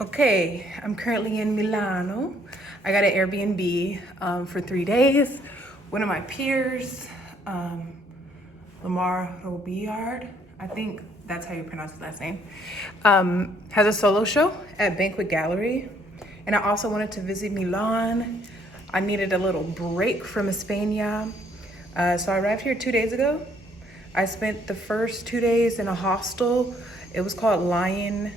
Okay, I'm currently in Milano. I got an Airbnb for 3 days. One of my peers, Lamar Robillard, I think that's how you pronounce his last name, has a solo show at Banquet Gallery. And I also wanted to visit Milan. I needed a little break from España. So I arrived here 2 days ago. I spent the first 2 days in a hostel. It was called Lion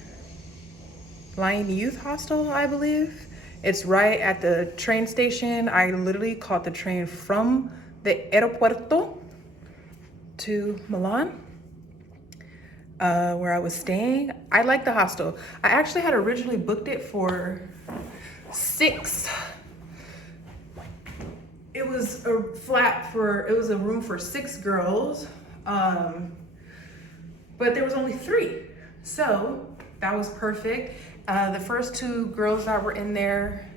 Youth Hostel, I believe. It's right at the train station. I literally caught the train from the aeropuerto to Milan, where I was staying. I like the hostel. I actually had originally booked it for 6. It was a room for 6 girls, but there was only 3. So that was perfect. The first 2 girls that were in there,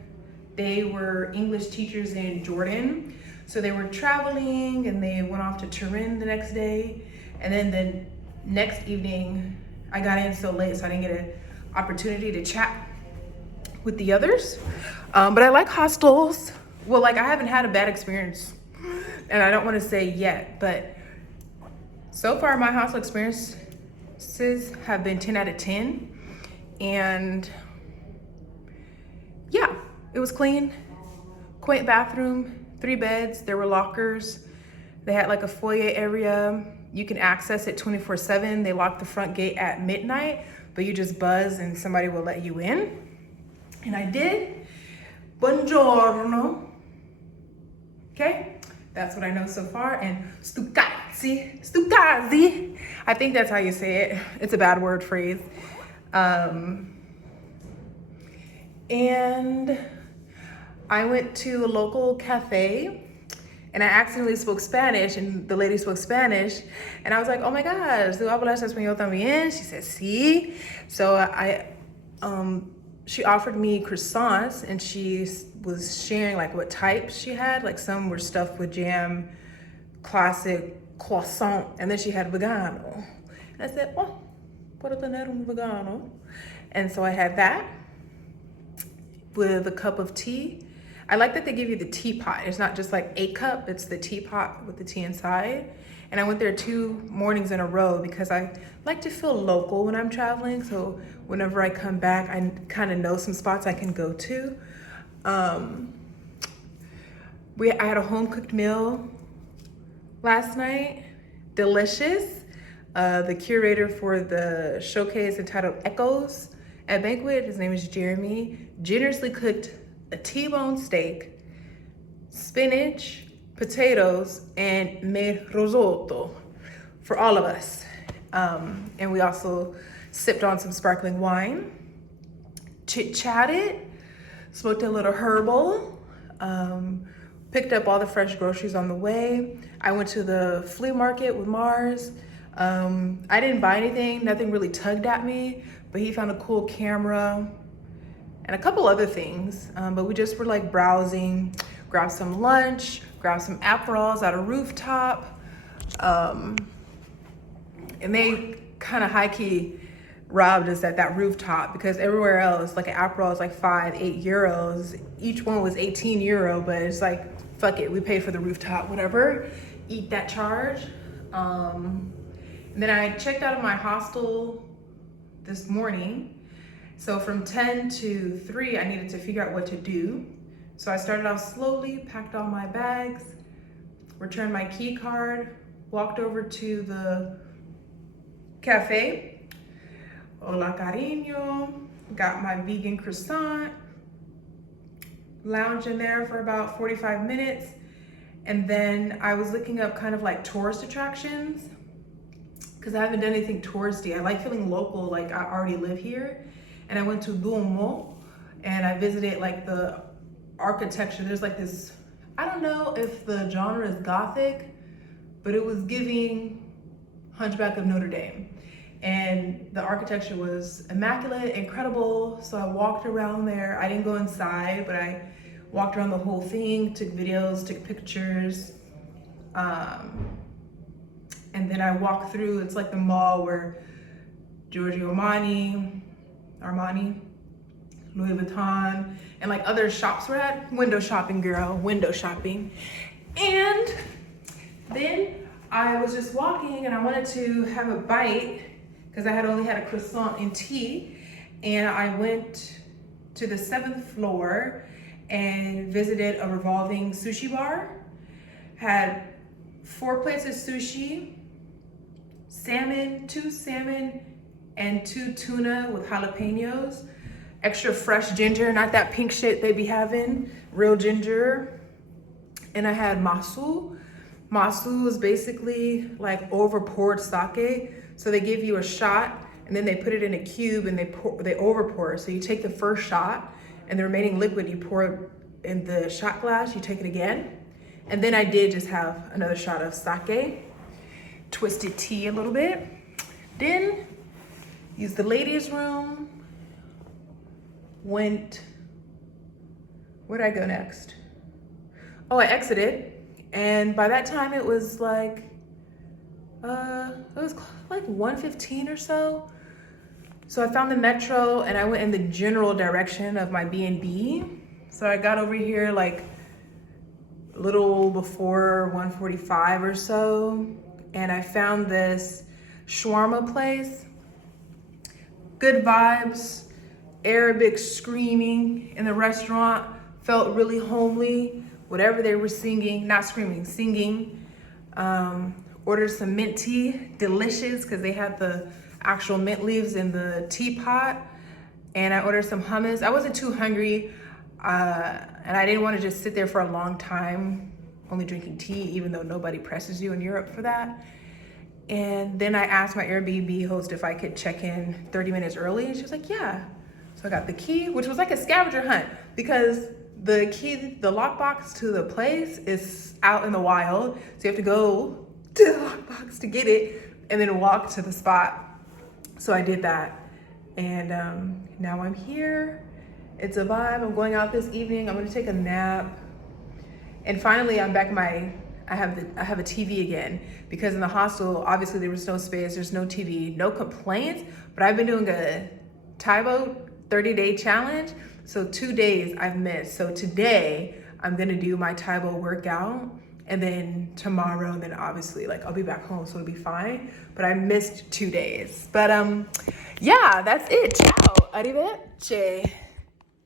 they were English teachers in Jordan. So they were traveling and they went off to Turin the next day. And then the next evening, I got in so late, so I didn't get an opportunity to chat with the others. But I like hostels. Well, I haven't had a bad experience, and I don't want to say yet, but so far my hostel experiences have been 10 out of 10. And yeah, it was clean, quaint bathroom, 3 beds, there were lockers. They had a foyer area. You can access it 24/7. They lock the front gate at midnight, but you just buzz and somebody will let you in. And I did. Buongiorno. Okay, that's what I know so far. And stucazzi. I think that's how you say it. It's a bad word phrase. And I went to a local cafe and I accidentally spoke Spanish, and the lady spoke Spanish, and I was like, oh my gosh, ¿tú hablas español también? She said, sí. So she offered me croissants, and she was sharing what types she had. Some were stuffed with jam, classic croissant, and then she had vegano. And I said, oh, puedo tener un vegano. And so I had that with a cup of tea. I like that they give you the teapot. It's not just a cup, it's the teapot with the tea inside. And I went there 2 mornings in a row because I like to feel local when I'm traveling. So whenever I come back, I kind of know some spots I can go to. I had a home cooked meal last night, delicious. The curator for the showcase entitled Echoes at Banquet, his name is Jeremy, generously cooked a T-bone steak, spinach, potatoes, and made risotto for all of us. And we also sipped on some sparkling wine, chit-chatted, smoked a little herbal, picked up all the fresh groceries on the way. I went to the flea market with Mars. I didn't buy anything, nothing really tugged at me, but he found a cool camera and a couple other things. But we just were browsing, grabbed some lunch, grabbed some Aperols at a rooftop. And they kind of high-key robbed us at that rooftop, because everywhere else, an Aperol is 5-8 euros. Each one was 18 euro, but it's fuck it, we paid for the rooftop, whatever, eat that charge. And then I checked out of my hostel this morning. So from 10 to 3, I needed to figure out what to do. So I started off slowly, packed all my bags, returned my key card, walked over to the cafe, Hola Cariño, got my vegan croissant, lounged in there for about 45 minutes. And then I was looking up tourist attractions, because I haven't done anything touristy. I like feeling local, I already live here. And I went to Duomo and I visited the architecture. There's this, I don't know if the genre is Gothic, but it was giving Hunchback of Notre Dame. And the architecture was immaculate, incredible. So I walked around there. I didn't go inside, but I walked around the whole thing, took videos, took pictures. And then I walked through, it's the mall where Giorgio Armani Louis Vuitton, and like other shops we're at. Window shopping, girl, window shopping. And then I was just walking and I wanted to have a bite because I had only had a croissant and tea. And I went to the 7th floor and visited a revolving sushi bar. Had 4 plates of sushi, salmon, 2 salmon, and 2 tuna with jalapenos. Extra fresh ginger, not that pink shit they be having, real ginger. And I had masu. Masu is basically like over poured sake. So they give you a shot and then they put it in a cube and they over pour. So you take the first shot and the remaining liquid you pour it in the shot glass, you take it again. And then I did just have another shot of sake, twisted tea a little bit. Then used the ladies' room. Where did I go next? Oh, I exited. And by that time it was like 1:15 or so. So I found the metro and I went in the general direction of my B&B. So I got over here like a little before 1:45 or so. And I found this shawarma place. Good vibes, Arabic screaming in the restaurant, felt really homely. Whatever they were singing, not screaming, singing. Ordered some mint tea, delicious, because they had the actual mint leaves in the teapot. And I ordered some hummus. I wasn't too hungry, and I didn't want to just sit there for a long time, only drinking tea, even though nobody presses you in Europe for that. And then I asked my Airbnb host if I could check in 30 minutes early, and she was like, yeah. So I got the key, which was like a scavenger hunt, because the key, the lockbox to the place is out in the wild. So you have to go to the lockbox to get it and then walk to the spot. So I did that. And now I'm here. It's a vibe. I'm going out this evening. I'm gonna take a nap. And finally I'm back I have a TV again, because in the hostel, obviously there was no space, there's no TV, no complaints, but I've been doing a Taibo 30-day challenge. So 2 days I've missed. So today I'm gonna do my Taibo workout, and then tomorrow, and then obviously like I'll be back home, so it'll be fine. But I missed 2 days. But yeah, that's it. Ciao. Arrivederci.